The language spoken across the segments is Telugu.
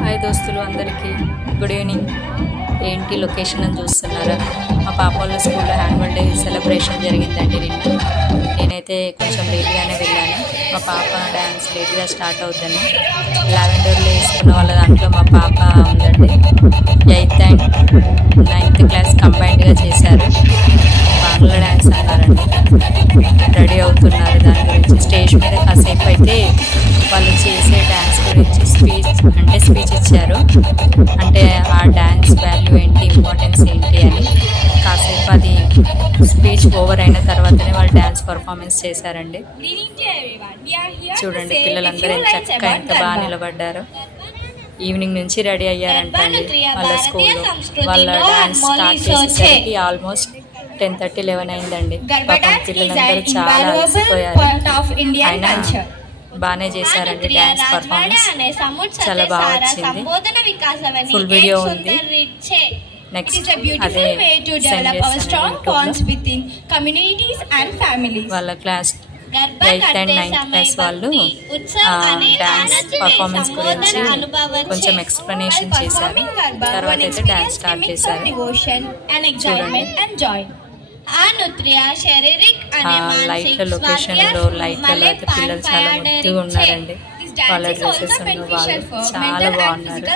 హాయ్ దోస్తులు అందరికీ గుడ్ ఈవినింగ్. ఏంటి లొకేషన్ అని చూస్తున్నారా? మా పాప వాళ్ళ స్కూల్లో యాన్యువల్ డే సెలబ్రేషన్ జరిగిందండి నిన్న. నేనైతే కొంచెం లేట్గానే వెళ్ళాను. మా పాప డ్యాన్స్ లేట్గా స్టార్ట్ అవుతుందని లావెండర్లో వేసుకున్న వాళ్ళ దాంట్లో మా పాప ఉందండి. 8th and 9th క్లాస్ కంబైన్డ్గా చేశారు. బాంగ్లా డ్యాన్స్ అన్నారండి. రెడీ అవుతున్నారు. దాని గురించి స్టేజ్ మీద కాసేపు అయితే వాళ్ళు చేసే డ్యాన్స్ గురించి స్పీచ్ ఇచ్చారు. అంటే ఆ డ్యాన్స్ వాల్యూ ఏంటి, ఇంపార్టెన్స్ ఏంటి అని కాసేపు అది స్పీచ్ ఓవర్ అయిన తర్వాతనే వాళ్ళు డ్యాన్స్ పర్ఫార్మెన్స్ చేశారండి. చూడండి పిల్లలందరూ చక్కగా ఎంత బాగా నిలబడ్డారు. ఈవినింగ్ నుంచి రెడీ అయ్యారంటండి వాళ్ళ స్కూల్లో. వాళ్ళ డ్యాన్స్ స్టార్ట్ చేసేసరికి ఆల్మోస్ట్ 10:30, 11 అయిందండి. పాపం పిల్లలందరూ చాలా అలసిపోయారు. అయినా బాగానే చేశారండి డ్యాన్స్ పర్ఫార్మెన్స్. చాలా బాగా వచ్చింది. ఫుల్ వీడియో ఉంది. నెక్స్ట్ అదే వాళ్ళ class 8th and 9th class వాళ్ళు డ్యాన్స్ పర్ఫార్మెన్స్ గురించి కొంచెం ఎక్స్ప్లెనేషన్ చేశారు. తర్వాత అయితే డ్యాన్స్ స్టార్ట్ చేశారు. లైట్ల లొకేషన్లో లైట్లలో అయితే పిల్లలు చాలా ముద్దుగా ఉన్నారండి. వాళ్ళ డ్రెస్సెస్ ఉన్న వాళ్ళు చాలా బాగున్నారు.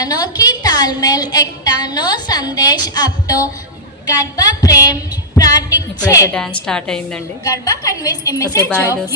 अनोखी तालमेल एकता नो संदेश अपतो गरबा प्रेम प्राटिक इప్పుడైతే డాన్స్ స్టార్ట్ అయిందండి. गरबा कन्वेस ए मेसेज ऑफ